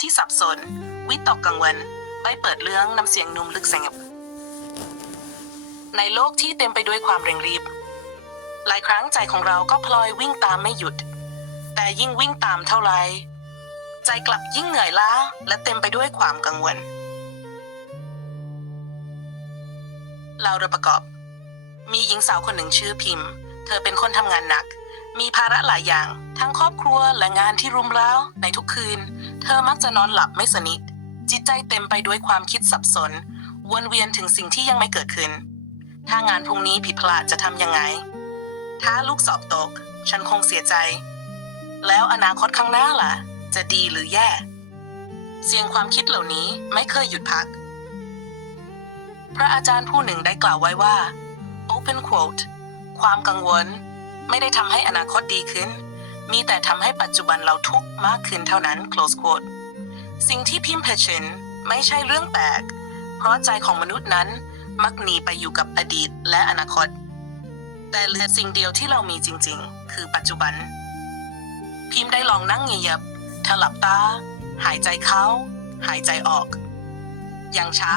ที่สับสน วิตกกังวลใบเปิดเรื่องน้ำเสียงนุ่มลึกสงบในโลกที่เต็มไปด้วยความเร่งรีบ หลายครั้งใจของเราก็พลอยวิ่งตามไม่หยุด แต่ยิ่งวิ่งตามเท่าไร ใจกลับยิ่งเหนื่อยล้าและเต็มไปด้วยความกังวล เรารือประกอบ มีหญิงสาวคนหนึ่งชื่อพิมพ์ เธอเป็นคนทำงานหนัก มีภาระหลายอย่าง ทั้งครอบครัวและงานที่รุมเร้าในทุกคืน เธอมักจะนอนหลับไม่สนิท จิตใจเต็มไปด้วยความคิดสับสน วนเวียนถึงสิ่งที่ยังไม่เกิดขึ้น ถ้างานพรุ่งนี้ผิดพลาดจะทำยังไง ถ้าลูกสอบตก ฉันคงเสียใจ แล้วอนาคตข้างหน้าล่ะ จะดีหรือแย่ เสียงความคิดเหล่านี้ไม่เคยหยุดพัก พระอาจารย์ผู้หนึ่งได้กล่าวไว้ว่า open quote ความกังวล ไม่ได้ทำให้อนาคตดีขึ้น มีแต่ทำให้ปัจจุบันเราทุกข์มากขึ้นเท่านั้น close quote สิ่งที่พิมพ์เผชิญไม่ใช่เรื่องแปลก เพราะใจของมนุษย์นั้นมักหนีไปอยู่กับอดีตและอนาคต แต่เหลือสิ่งเดียวที่เรามีจริง ๆ คือปัจจุบัน พิมพ์ได้ลองนั่งเหยียบๆถ้าหลับตา หายใจเข้า หายใจออก อย่างช้า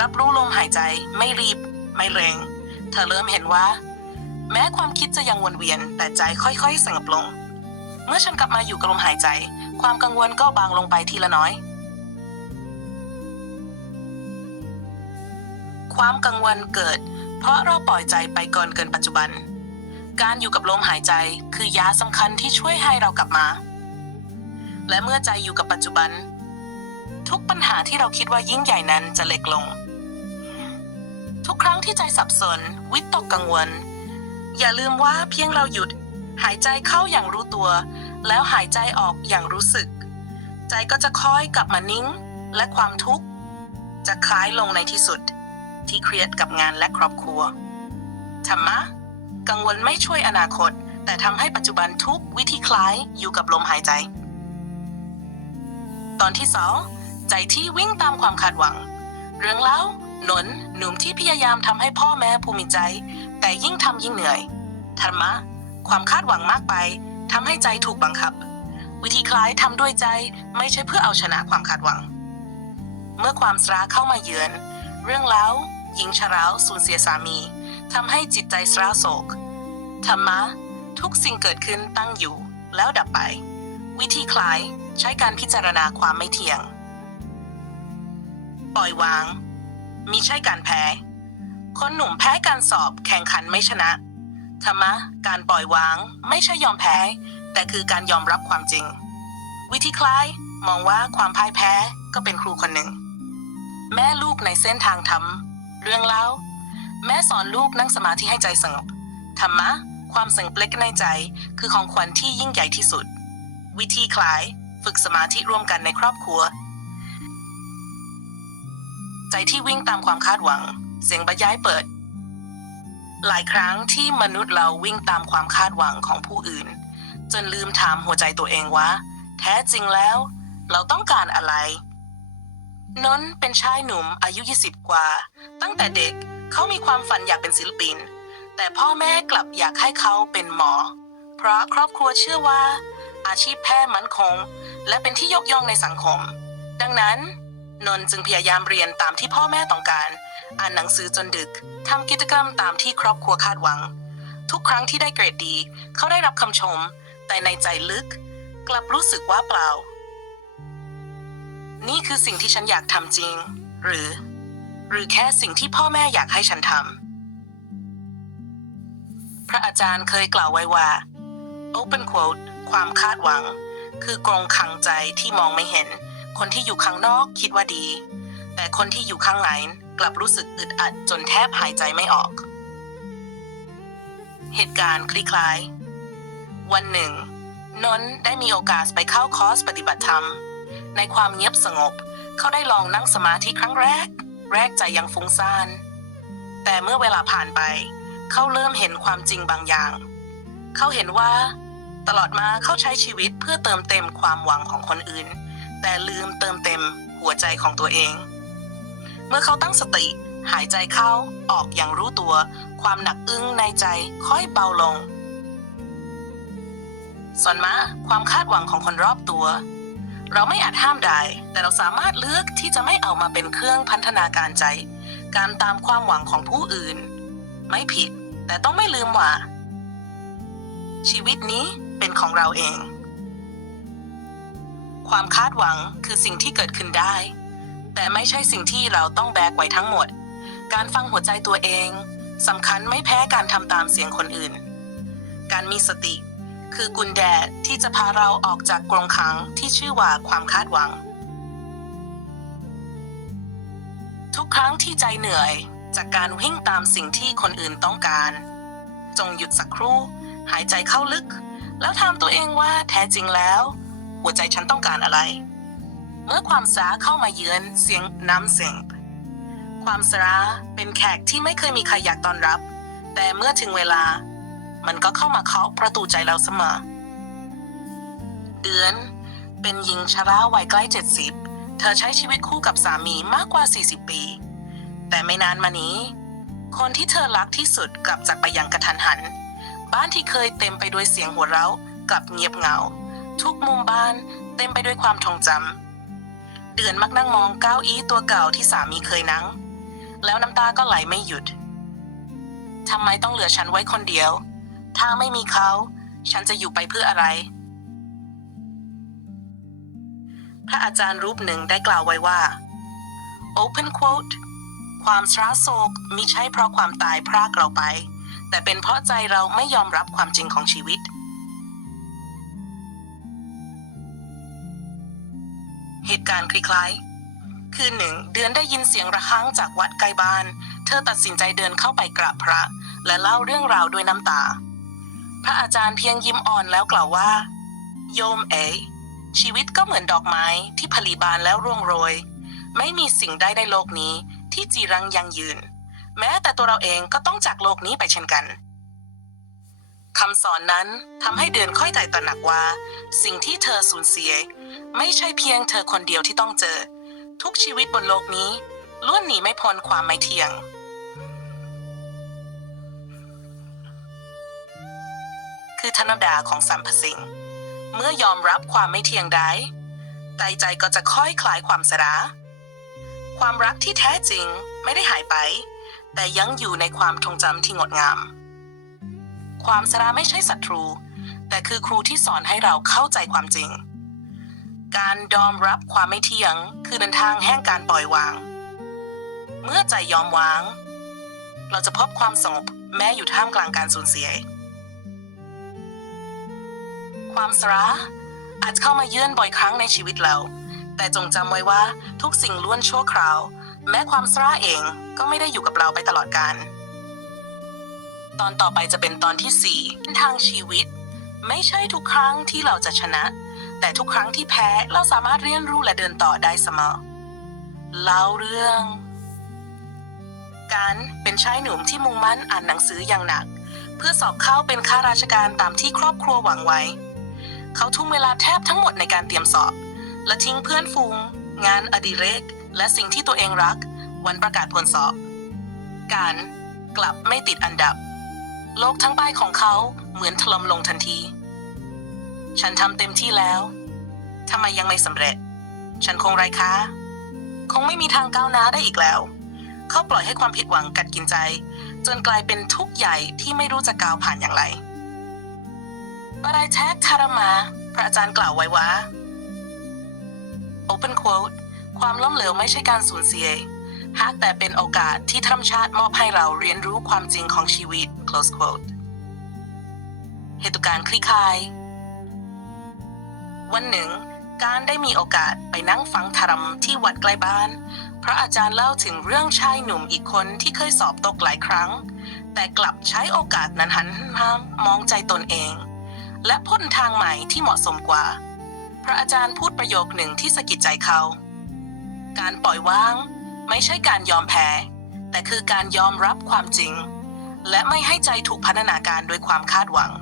รับรู้ลมหายใจไม่รีบ ไม่เร่งเธอเริ่มเห็นว่า แม้ความคิดจะยังวนเวียน แต่ใจค่อยๆสงบลง เมื่อฉันกลับมาอยู่กับลมหายใจ ความกังวลก็บางลงไปทีละน้อย ความกังวลเกิด เพราะเราปล่อยใจไปก่อนเกินปัจจุบัน การอยู่กับลมหายใจคือยาสำคัญที่ช่วยให้เรากลับมา และเมื่อใจอยู่กับปัจจุบัน ทุกปัญหาที่เราคิดว่ายิ่งใหญ่นั้นจะเล็กลง ทุกครั้งที่ใจสับสน วิตกกังวล อย่าลืมว่าเพียงเราหยุด หายใจเข้าอย่างรู้ตัว แล้วหายใจออกอย่างรู้สึก ใจก็จะค่อยกลับมานิ่ง และความทุกข์ จะคลายลงในที่สุด ที่เครียดกับงานและครอบครัวธรรมะ กังวลไม่ช่วยอนาคต แต่ทำให้ปัจจุบันทุกวิธีคล้ายอยู่กับลมหายใจ ตอนที่สองใจที่วิ่งตามความคาดหวัง เรื่องเล่าหนนหนุ่มที่พยายามทำให้พ่อแม่ภูมิใจ แต่ยิ่งทำยิ่งเหนื่อยธรรมะ ความคาดหวังมากไปทำให้ใจถูกบังคับ วิธีคล้ายทำด้วยใจไม่ใช่เพื่อเอาชนะความคาดหวัง เมื่อความสราเข้ามาเยือน เรื่องเล่าหญิงชราสูญเสียสามีทำให้จิตใจสราโศกธรรมะ ทุกสิ่งเกิดขึ้นตั้งอยู่ แล้วดับไป วิธีคลายใช้การพิจารณาความไม่เที่ยง ปล่อยวาง มีใช่การแพ้ คนหนุ่มแพ้การสอบแข่งขันไม่ชนะธรรมะการปล่อยวาง ไม่ใช่ยอมแพ้ แต่คือการยอมรับความจริง วิธีคลายมองว่าความพ่ายแพ้ก็เป็นครูคนหนึ่ง แม่ลูกในเส้นทางธรรม เรื่องเล่าแม่สอนลูกนั่งสมาธิให้ใจสงบธรรมะ ความสงบเล็กในใจ คือของขวัญที่ยิ่งใหญ่ที่สุด วิธีคลายฝึกสมาธิร่วมกันในครอบครัว ใจที่วิ่งตามความคาดหวัง เสียงบรรยายเปิด หลายครั้งที่มนุษย์เราวิ่งตามความคาดหวังของผู้อื่น จนลืมถามหัวใจตัวเองว่า แท้จริงแล้ว เราต้องการอะไร นนท์เป็นชายหนุ่มอายุ 20 กว่า ตั้งแต่เด็กเขามีความฝันอยากเป็นศิลปิน แต่พ่อแม่กลับอยากให้เขาเป็นหมอ เพราะครอบครัวเชื่อว่า อาชีพแพทย์มั่นคง และเป็นที่ยกย่องในสังคม ดังนั้น นนท์จึงพยายามเรียนตามที่พ่อแม่ต้องการ อ่านหนังสือจนดึกทำกิจกรรมตามที่ครอบครัวคาดหวัง ทุกครั้งที่ได้เกรดดี เขาได้รับคำชม แต่ในใจลึก กลับรู้สึกว่าเปล่า นี่คือสิ่งที่ฉันอยากทำจริง หรือ หรือแค่สิ่งที่พ่อแม่อยากให้ฉันทำพระอาจารย์เคยกล่าวไว้ว่า open quote ความคาดหวัง คือกรงขังใจที่มองไม่เห็น คนที่อยู่ข้างนอกคิดว่าดี แต่คนที่อยู่ข้างใน กลับรู้สึกอึดอัดจนแทบหายใจไม่ออก เหตุการณ์คล้ายๆ วันหนึ่ง นนท์ได้มีโอกาสไปเข้าคอร์สปฏิบัติธรรม ในความเงียบสงบ เขาได้ลองนั่งสมาธิครั้งแรก แรกใจยังฟุ้งซ่าน แต่เมื่อเวลาผ่านไป เขาเริ่มเห็นความจริงบางอย่าง เขาเห็นว่า ตลอดมาเขาใช้ชีวิตเพื่อเติมเต็มความหวังของคนอื่น แต่ลืมเติมเต็มหัวใจของตัวเอง เมื่อเขาตั้งสติ หายใจเข้าออกอย่างรู้ตัว ความหนักอึ้งในใจค่อยเบาลง ส่วนมาความคาดหวังของคนรอบตัว เราไม่อาจห้ามได้ แต่เราสามารถเลือกที่จะไม่เอามาเป็นเครื่องพันธนาการใจ การตามความหวังของผู้อื่น ไม่ผิด แต่ต้องไม่ลืมว่า ชีวิตนี้เป็นของเราเอง ความคาดหวังคือสิ่งที่เกิดขึ้นได้ แต่ไม่ใช่สิ่งที่เราต้องแบกไว้ทั้งหมด การฟังหัวใจตัวเองสำคัญไม่แพ้การทำตามเสียงคนอื่น การมีสติ คือกุญแจที่จะพาเราออกจากกรงขังที่ชื่อว่าความคาดหวัง ทุกครั้งที่ใจเหนื่อย จากการวิ่งตามสิ่งที่คนอื่นต้องการ จงหยุดสักครู่ หายใจเข้าลึก แล้วถามตัวเองว่าแท้จริงแล้ว หัวใจฉันต้องการอะไร เมื่อความสาเข้ามาเยือนเสียงน้ำเสียง ความสราเป็นแขกที่ไม่เคยมีใครอยากต้อนรับ แต่เมื่อถึงเวลา มันก็เข้ามาเคาะประตูใจเราเสมอ เดือน เป็นหญิงชราวัยใกล้70เธอใช้ชีวิตคู่กับสามีมากกว่า 40 ปี แต่ไม่นานมานี้ คนที่เธอรักที่สุดกลับจากไปอย่างกระทันหัน บ้านที่เคยเต็มไปด้วยเสียงหัวเราะกลับเงียบเหงา ทุกมุมบ้านเต็มไปด้วยความทรงจำ เดือนมักนั่งมองเก้าอี้ตัวเก่าที่สามีเคยนั่ง แล้วน้ำตาก็ไหลไม่หยุดทำไมต้องเหลือฉันไว้คนเดียว ถ้าไม่มีเขา ฉันจะอยู่ไปเพื่ออะไร พระอาจารย์รูปหนึ่งได้กล่าวไว้ว่า Open quote ความเศร้าโศกมิใช่เพราะความตายพรากเราไป แต่เป็นเพราะใจเราไม่ยอมรับความจริงของชีวิต เหตุการณ์คล้ายๆ คืนหนึ่งเดือนได้ยินเสียงระฆังจากวัดใกลบ้าน เธอตัดสินใจเดินเข้าไปกราบพระ และเล่าเรื่องราวด้วยน้ำตา พระอาจารย์เพียงยิ้มอ่อนแล้วกล่าวว่า โยมเอ๋ชีวิตก็เหมือนดอกไม้ที่ผลิบานแล้วร่วงโรย ไม่มีสิ่งใดในโลกนี้ที่จีรังยังยืน แม้แต่ตัวเราเองก็ต้องจากโลกนี้ไปเช่นกัน คำสอนนั้นทำให้เดือนค่อยใจตระหนักว่า สิ่งที่เธอสูญเสีย ไม่ใช่เพียงเธอคนเดียวที่ต้องเจอ ทุกชีวิตบนโลกนี้ล้วนหนีไม่พ้นความไม่เที่ยง คือธรรมดาของสรรพสิ่ง เมื่อยอมรับความไม่เที่ยงได้ใจใจก็จะค่อยคลายความสราความรักที่แท้จริงไม่ได้หายไป แต่ยังอยู่ในความทรงจำที่งดงาม ความสราไม่ใช่ศัตรู แต่คือครูที่สอนให้เราเข้าใจความจริง การยอมรับความไม่เที่ยง คือเดินทางแห่งการปล่อยวาง เมื่อใจยอมวาง เราจะพบความสงบแม้อยู่ท่ามกลางการสูญเสีย ความสระอาจเข้ามาเยือนบ่อยครั้งในชีวิตเรา แต่จงจำไว้ว่าทุกสิ่งล้วนชั่วคราว แม้ความสระเองก็ไม่ได้อยู่กับเราไปตลอดกาล ตอนต่อไปจะเป็นตอนที่4ทางชีวิต ไม่ใช่ทุกครั้งที่เราจะชนะ แต่ทุกครั้งที่แพ้เราสามารถเรียนรู้และเดินต่อได้เสมอเล่าเรื่อง การเป็นชายหนุ่มที่มุ่งมั่นอ่านหนังสืออย่างหนัก เพื่อสอบเข้าเป็นข้าราชการตามที่ครอบครัวหวังไว้ เขาทุ่มเวลาแทบทั้งหมดในการเตรียมสอบ และทิ้งเพื่อนฟูง งานอดิเรก และสิ่งที่ตัวเองรัก วันประกาศผลสอบ การกลับไม่ติดอันดับ โลกทั้งใบของเขาเหมือนถล่มลงทันที ฉันทำเต็มที่แล้วทำไมยังไม่สำเร็จ ฉันคงไร้ค่าคงไม่มีทางก้าวหน้าได้อีกแล้ว เขาปล่อยให้ความผิดหวังกัดกินใจ จนกลายเป็นทุกข์ใหญ่ที่ไม่รู้จะก้าวผ่านอย่างไร But I tag ทารมา พระอาจารย์กล่าวไว้ว่า Open quote ความล้มเหลวไม่ใช่การสูญเสีย หากแต่เป็นโอกาสที่ธรรมชาติมอบให้เราเรียนรู้ความจริงของชีวิต close quote เหตุการณ์คลี่คลาย วันหนึ่ง การได้มีโอกาสไปนั่งฟังธรรมที่วัดใกล้บ้าน พระอาจารย์เล่าถึงเรื่องชายหนุ่มอีกคนที่เคยสอบตกหลายครั้ง แต่กลับใช้โอกาสนั้นหันมามองใจตนเอง และพ้นทางใหม่ที่เหมาะสมกว่า พระอาจารย์พูดประโยคหนึ่งที่สะกิดใจเขา การปล่อยวาง ไม่ใช่การยอมแพ้ แต่คือการยอมรับความจริง และไม่ให้ใจถูกพัฒนาการโดยความคาดหวัง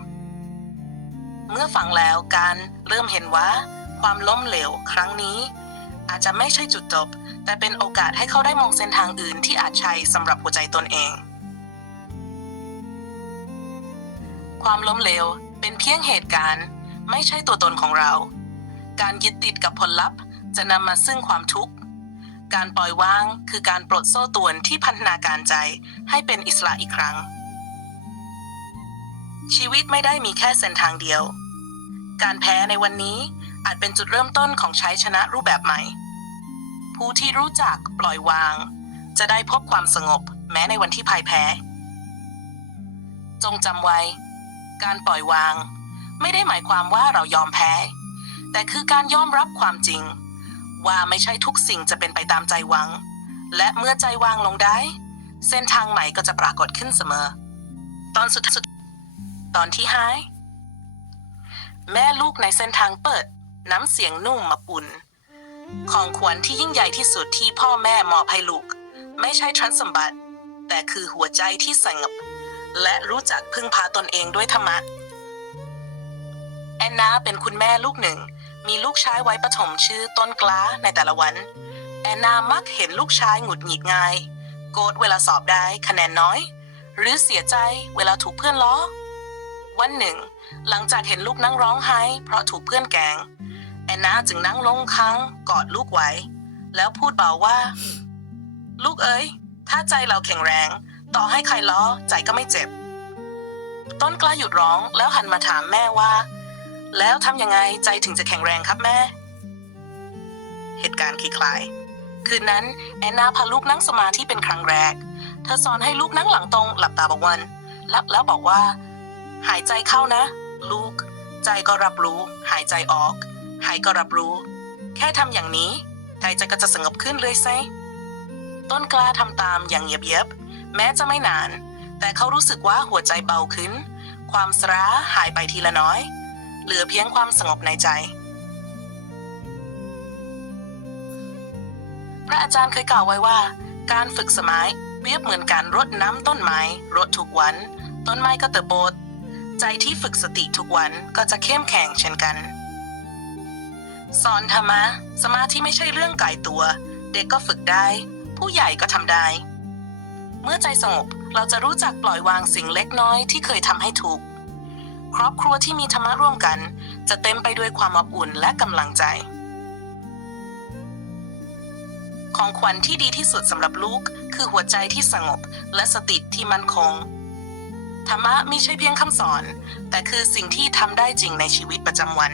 เมื่อฟังแล้วการเริ่มเห็นว่า ความล้มเหลวครั้งนี้ อาจจะไม่ใช่จุดจบ แต่เป็นโอกาสให้เขาได้มองเส้นทางอื่นที่อาจใช้สำหรับหัวใจตนเอง ความล้มเหลวเป็นเพียงเหตุการณ์ ไม่ใช่ตัวตนของเรา การยึดติดกับผลลัพธ์จะนำมาซึ่งความทุกข์ การปล่อยวางคือการปลดโซ่ตวนที่พันธนาการใจให้เป็นอิสระอีกครั้ง ชีวิตไม่ได้มีแค่เส้นทางเดียว การแพ้ในวันนี้อาจเป็นจุดเริ่มต้นของใช้ชนะรูปแบบใหม่ ผู้ที่รู้จักปล่อยวาง จะได้พบความสงบแม้ในวันที่พ่ายแพ้ จงจำไว้ การปล่อยวาง ไม่ได้หมายความว่าเรายอมแพ้ แต่คือการยอมรับความจริง ว่าไม่ใช่ทุกสิ่งจะเป็นไปตามใจหวัง และเมื่อใจวางลงได้ เส้นทางใหม่ก็จะปรากฏขึ้นเสมอ ตอนสุดท้ายตอนที่ห้าแม่ลูกในเส้นทางเปิด น้ำเสียงนุ่มมาปุ่น ของขวัญที่ยิ่งใหญ่ที่สุดที่พ่อแม่มอบให้ลูก ไม่ใช่ทรัพย์สมบัติ แต่คือหัวใจที่สงบ และรู้จักพึ่งพาตนเองด้วยธรรมะแอนนาเป็นคุณแม่ลูกหนึ่ง มีลูกชายไวัยประถมชื่อต้นกล้าในแต่ละวัน แอนนามักเห็นลูกชายหงุดหงิดง่าย โกรธเวลาสอบได้คะแนนน้อย หรือเสียใจเวลาถูกเพื่อนล้อ วันหนึ่ง หลังจากเห็นลูกนั่งร้องไห้ เพราะถูกเพื่อนแกล้งแอนนาจึงนั่งลงค้างกอดลูกไว้ แล้วพูดเบาว่า ลูกเอ๋ยถ้าใจเราแข็งแรง ต่อให้ใครล้อใจก็ไม่เจ็บ ต้นกล้าหยุดร้องแล้วหันมาถามแม่ว่า แล้วทำยังไงใจถึงจะแข็งแรงครับแม่ เหตุการณ์คลี่คลาย คืนนั้น แอนนาพาลูกนั่งสมาธิเป็นครั้งแรก เธอสอนให้ลูกนั่งหลังตรงหลับตาบอกวันแล้วแล้วบอกว่า หายใจเข้านะ ลูก ใจก็รับรู้ หายใจออก หายก็รับรู้ แค่ทำอย่างนี้ใจใจก็จะสงบขึ้นเลยไซต้นกล้าทำตามอย่างเยียบๆแม้จะไม่นาน แต่เขารู้สึกว่าหัวใจเบาขึ้น ความสร้าหายไปทีละน้อย เหลือเพียงความสงบในใจ พระอาจารย์เคยกล่าวไว้ว่า การฝึกสมัยเปรียบเหมือนการรดน้ำต้นไม้รดทุกวัน ต้นไม้ก็เติบโตใจที่ฝึกสติทุกวันก็จะเข้มแข็งเช่นกัน สอนธรรมะ สมาธิไม่ใช่เรื่องไกลตัว เด็กก็ฝึกได้ ผู้ใหญ่ก็ทำได้ เมื่อใจสงบเราจะรู้จักปล่อยวางสิ่งเล็กน้อยที่เคยทำให้ทุกข์ ครอบครัวที่มีธรรมะร่วมกัน จะเต็มไปด้วยความอบอุ่นและกำลังใจ ของขวัญที่ดีที่สุดสำหรับลูก คือหัวใจที่สงบและสติที่มั่นคง ธรรมะไม่ใช่เพียงคำสอน แต่คือสิ่งที่ทำได้จริงในชีวิตประจำวัน